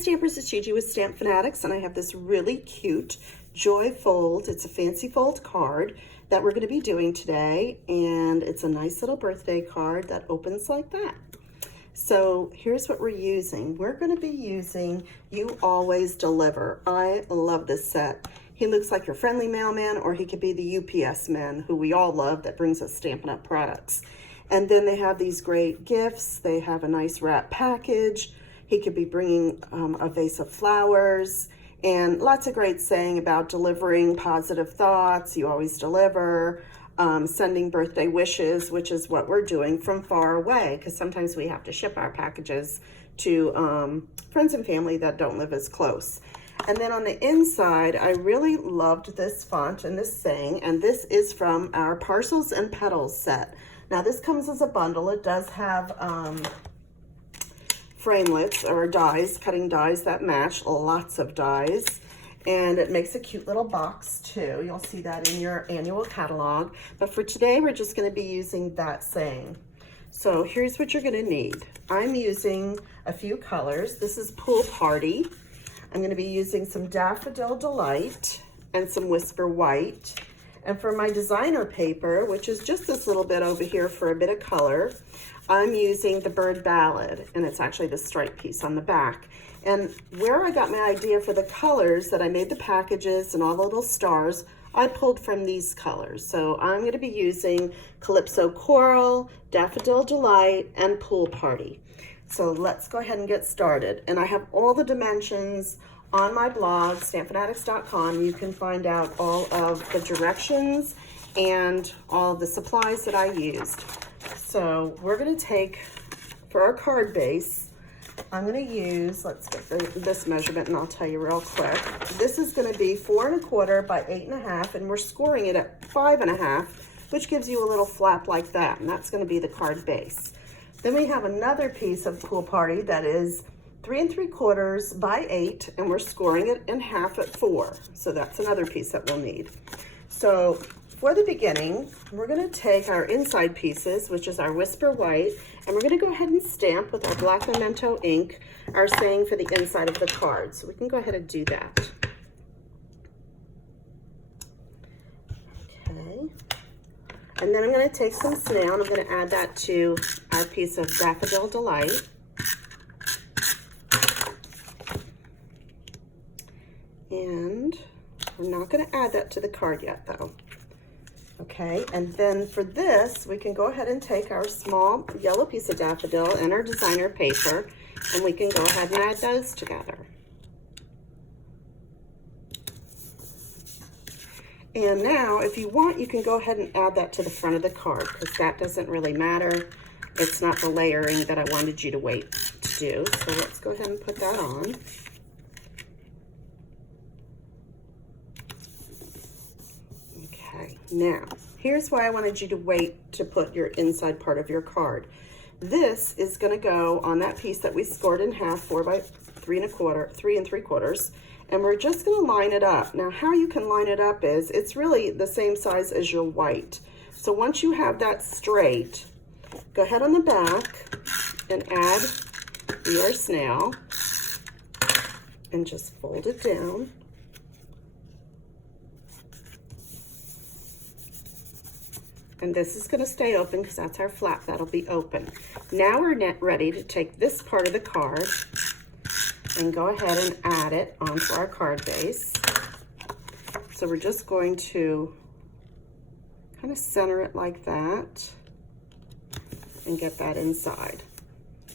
Stampers, it's Gigi with Stampfunatics, and I have this really cute Joy Fold. It's a fancy fold card that we're going to be doing today, and it's a nice little birthday card that opens like that. So here's what we're using. We're going to be using You Always Deliver. I love this set. He looks like your friendly mailman, or he could be the UPS man, who we all love, that brings us Stampin' Up! Products. And then they have these great gifts. They have a nice wrap package. He could be bringing a vase of flowers, and lots of great saying about delivering positive thoughts. You always deliver. Sending birthday wishes, which is what we're doing from far away, because sometimes we have to ship our packages to friends and family that don't live as close. And then on the inside, I really loved this font and this saying, and this is from our Parcels and Petals set. Now this comes as a bundle. It does have framelits or dies, cutting dies that match, lots of dies. And it makes a cute little box too. You'll see that in your annual catalog. But for today, we're just gonna be using that saying. So here's what you're gonna need. I'm using a few colors. This is Pool Party. I'm gonna be using some Daffodil Delight and some Whisper White. And for my designer paper, which is just this little bit over here for a bit of color, I'm using the Bird Ballad, and it's actually the stripe piece on the back. And where I got my idea for the colors that I made the packages and all the little stars, I pulled from these colors. So I'm going to be using Calypso Coral, Daffodil Delight, and Pool Party. So let's go ahead and get started. And I have all the dimensions on my blog, Stampfunatics.com. You can find out all of the directions and all the supplies that I used. So we're going to take, for our card base, I'm going to use, let's get this measurement and I'll tell you real quick. This is going to be 4 1/4 by 8 1/2, and we're scoring it at 5 1/2, which gives you a little flap like that, and that's going to be the card base. Then we have another piece of Pool Party that is 3 3/4 by 8, and we're scoring it in half at 4. So that's another piece that we'll need. So for the beginning, we're going to take our inside pieces, which is our Whisper White, and we're going to go ahead and stamp with our black memento ink our saying for the inside of the card. So we can go ahead and do that. Okay. And then I'm going to take some snail, and I'm going to add that to our piece of Daffodil Delight. And we're not going to add that to the card yet, though. Okay, and then for this, we can go ahead and take our small yellow piece of daffodil and our designer paper, and we can go ahead and add those together. And now, if you want, you can go ahead and add that to the front of the card, because that doesn't really matter. It's not the layering that I wanted you to wait to do. So let's go ahead and put that on. Now, here's why I wanted you to wait to put your inside part of your card. This is going to go on that piece that we scored in half, 4 by 3 3/4, and we're just going to line it up. Now, how you can line it up is, it's really the same size as your white. So once you have that straight, go ahead on the back and add your snail and just fold it down. And this is going to stay open because that's our flap. That'll be open. Now we're ready to take this part of the card and go ahead and add it onto our card base. So we're just going to kind of center it like that and get that inside.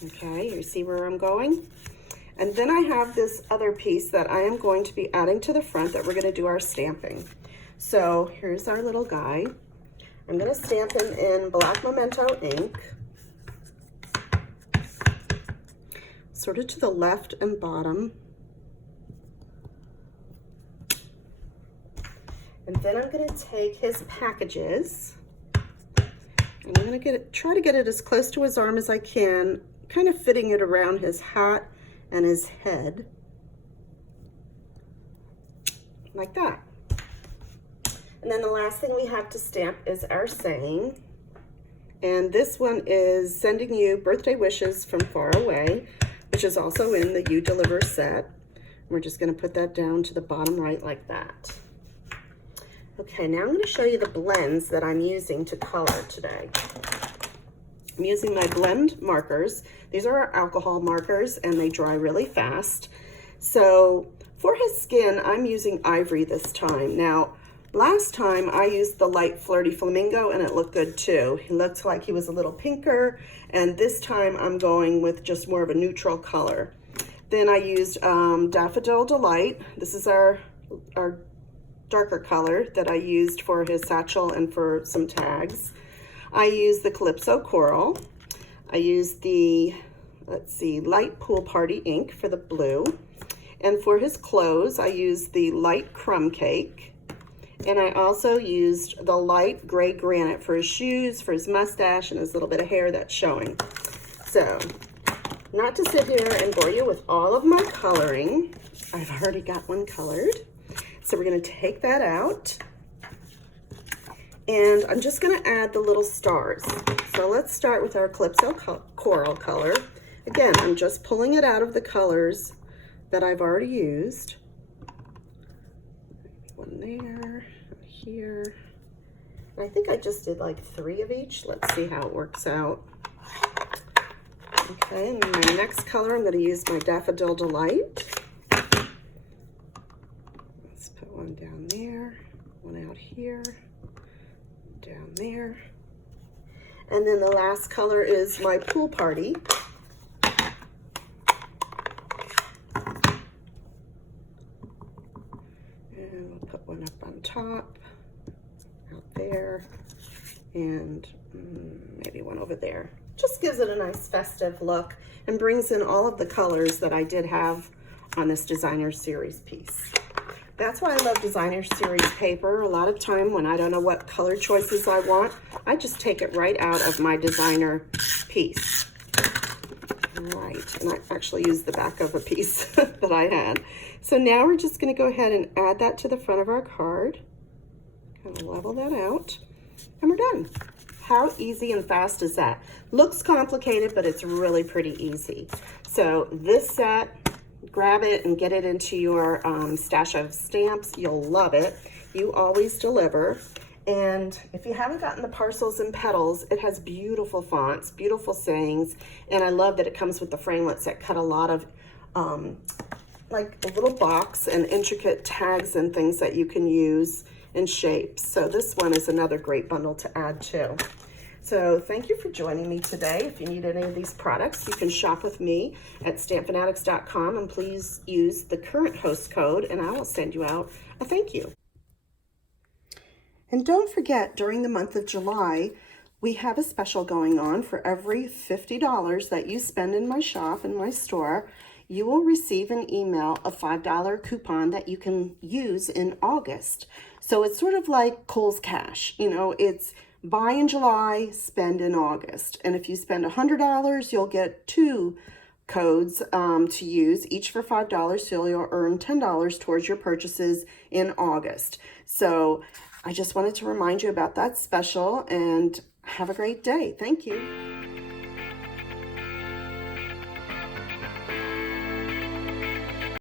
Okay, you see where I'm going? And then I have this other piece that I am going to be adding to the front that we're going to do our stamping. So here's our little guy. I'm going to stamp him in black memento ink, sort of to the left and bottom. And then I'm going to take his packages, and I'm going to try to get it as close to his arm as I can, kind of fitting it around his hat and his head, like that. And then the last thing we have to stamp is our saying. And this one is sending you birthday wishes from far away. which is also in the You Deliver set. We're just going to put that down to the bottom right like that. Okay, now I'm going to show you the blends that I'm using to color today. I'm using my blend markers. These are our alcohol markers and they dry really fast. So for his skin, I'm using ivory this time. Now, last time I used the light Flirty Flamingo and it looked good too. He looked like he was a little pinker, and this time I'm going with just more of a neutral color. Then I used Daffodil Delight. This is our darker color that I used for his satchel and for some tags. I used the Calypso Coral. I used the, let's see, Light Pool Party ink for the blue. And for his clothes, I used the Light Crumb Cake. And I also used the Light Gray Granite for his shoes, for his mustache, and his little bit of hair that's showing. So, not to sit here and bore you with all of my coloring. I've already got one colored. So we're going to take that out, and I'm just going to add the little stars. So let's start with our Calypso Coral color. Again, I'm just pulling it out of the colors that I've already used. One there, here. I think I just did like 3 of each. Let's see how it works out. Okay, and then my next color, I'm going to use my Daffodil Delight. One down there, one out here, down there. And then the last color is my Pool Party. And we'll put one up on top, out there, and maybe one over there. Just gives it a nice festive look and brings in all of the colors that I did have on this Designer Series piece. That's why I love Designer Series paper. A lot of time when I don't know what color choices I want, I just take it right out of my designer piece. Right, and I actually used the back of a piece that I had. So now we're just going to go ahead and add that to the front of our card. Kind of level that out, and we're done. How easy and fast is that? Looks complicated, but it's really pretty easy. So this set, grab it and get it into your stash of stamps. You'll love it. You Always Deliver. And if you haven't gotten the Parcels and Petals, it has beautiful fonts, beautiful sayings, and I love that it comes with the framelits that cut a lot of like a little box and intricate tags and things that you can use in shapes. So this one is another great bundle to add too. So thank you for joining me today. If you need any of these products, you can shop with me at Stampfunatics.com, and please use the current host code and I will send you out a thank you. And don't forget, during the month of July, we have a special going on. For every $50 that you spend in my shop, in my store, you will receive an email, a $5 coupon that you can use in August. So it's sort of like Kohl's Cash. You know, it's buy in July, spend in August. And if you spend $100, you'll get 2 codes to use, each for $5, so you'll earn $10 towards your purchases in August. So I just wanted to remind you about that special, and have a great day. Thank you.